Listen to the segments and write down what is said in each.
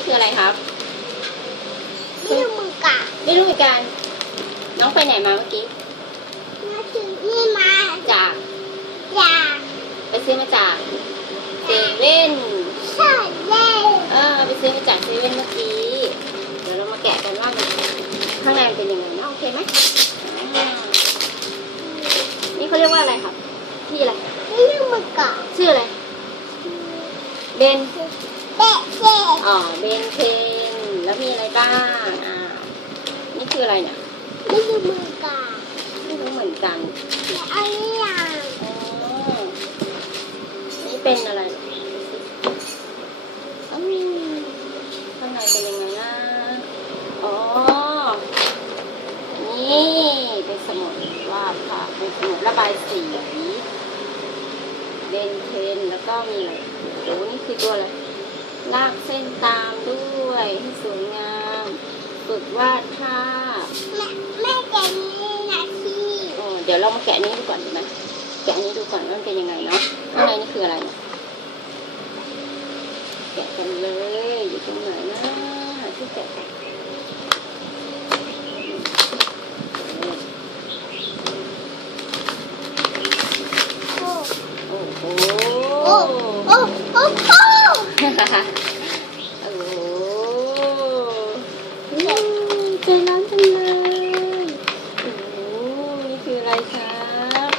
นี้คืออะไรครับไม่รู้มือกะไม่รู้เหมือนกันน้องไปไหนมาเมื่อกี้มาถึงนี่มาจากอยากไปซื้อมาจากเซเว่นใช่เลยเออไปซื้อมาจากเซเว่นเมื่อกี้ เดี๋ยวเรามาแกะกันว่ามันข้างในมันเป็นยังไงนะโอเคไหมอ่านี่เขาเรียกว่าอะไรครับพี่อะไรไม่รู้มือกะชื่ออะไรเบน เตะเตะอ๋อเบนเทนแล้วมีอะไรบ้างอ่านี่คืออะไรเนี่ยไม่รู้มือกะไม่รู้เหมือนกันแต่อันนี้อะอ๋อนี่เป็นอะไรอืมข้างในเป็นยังไงนะอ๋อนี่เป็นสมุดวาดค่ะเป็นสมุดระบายสีเบนเทนแล้วก็มีอะไรโอ้นี่คือตัวอะไร ลากเส้นตามด้วยให้สวยงาม ฝึกวาดภาพแม่แม่จะนี่นาทีเออเดี๋ยวเรามาแกะนี้ดูก่อนดีไหมแกะนี้ดูก่อนว่ามันเป็นยังไงเนาะข้างในนี่คืออะไรเนี่ยแกะกันเลย อยู่ตรงไหนนะหาที่แกะกันโอ้โอ้โหโอ้โอ้โอ้โอ้ โอ้โหอืมใจร้อนจังเลยโอ้โหนี่คืออะไรครับ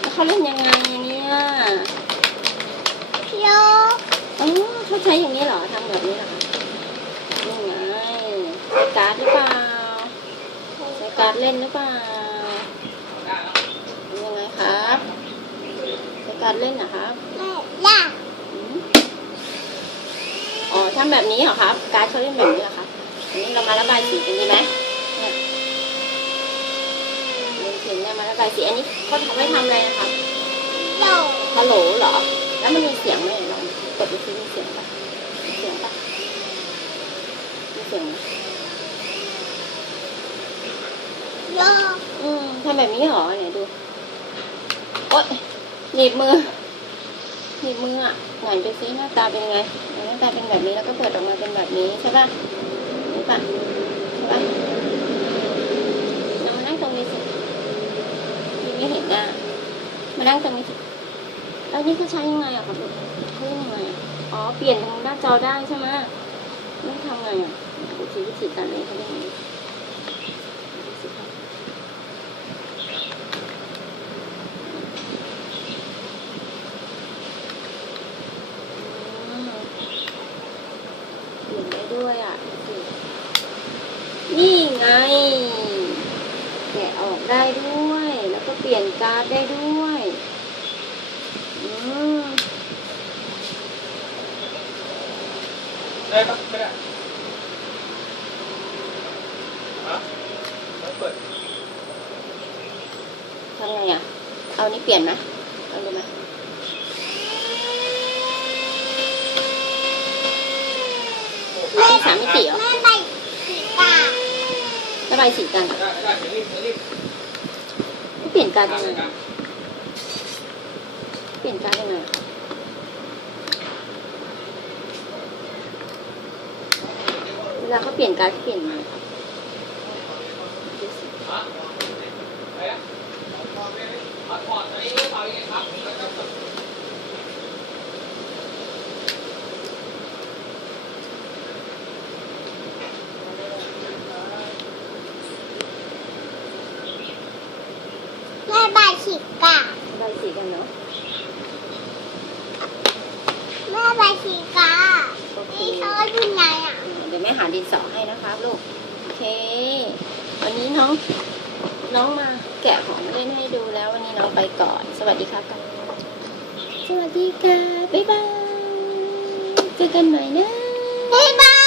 แล้วเขาเล่นยังไงอะเนี่ยโยอ๋อเขาใช้อย่างนี้เหรอทำแบบนี้เหรอนี่ไงใช้การ์ดหรือเปล่าใช้การ์ดเล่นหรือเปล่ายังไงครับใช้การ์ดเล่นเหรอครับแม่ล่ะอืมอ๋อ ทำแบบนี้เหรอครับ การ์ดเขาเล่นแบบนี้เหรอครับอันนี้เรามาระบายสีกันดีไหมเนี่ยเล่นถึงเนี่ยมาระบายสีอันนี้เขาทำไว้ทำอะไรนะครับโยฮัลโหลเหรอ แล้วมันมีเสียงไหมลองกดดูซิมีเสียงปะมีเสียงปะมีเสียงไหมโยอืมทำแบบนี้เหรอเนี่ยดูโอ๊ยหนีบมือ หนีบมืออะไหนดูซิหน้าตาเป็นไงหน้าตาเป็นแบบนี้แล้วก็เปิดออกมาเป็นแบบนี้ใช่ป่ะนี่ป่ะใช่ป่ะเรามานั่งตรงนี้สิพี่ไม่เห็นหน้ามานั่งตรงนี้สิแล้วนี่เขาใช้ยังไงอะครับลูกเขายังไงอ๋อเปลี่ยนทางหน้าจอได้ใช่ไหมนี่ทำไงอะดูสิวิธีการเล่นเขาเล่นยังไงดูสิครับ อืม เปลี่ยนได้ด้วยอะดูสินี่ไง แกะออกได้ด้วย แล้วก็เปลี่ยนการ์ดได้ด้วยอืมได้ปะไม่ได้ฮะไม่เปิดทำไงอะ เอานี่เปลี่ยนไหมเอาดูไหม อันนี้สามมิติเหรอแม่ไปสีตาระบายสีกันได้ได้เดี๋ยวรีบเดี๋ยวรีบเปลี่ยนการ์ดยังไงทำเลยนะเปลี่ยนการ์ดยังไงอะเวลาเขาเปลี่ยนการ์ดเขาเปลี่ยนยังไงครับดูสิฮะไปละเอาถอดอันนี้ถอดอย่างนี้ครับแล้วก็กด แม่ไปสีการะบายสีกันเนาะแม่ไปสีกาโอเคนี่เขาอยู่ไหนอะเดี๋ยวแม่หาดินสอให้นะคะลูกโอเค วันนี้น้อง น้องมาแกะของเล่นให้ดูแล้ววันนี้น้องไปก่อน สวัสดีครับกันสวัสดีค่ะบ๊ายบายเจอกันใหม่นะบ๊ายบาย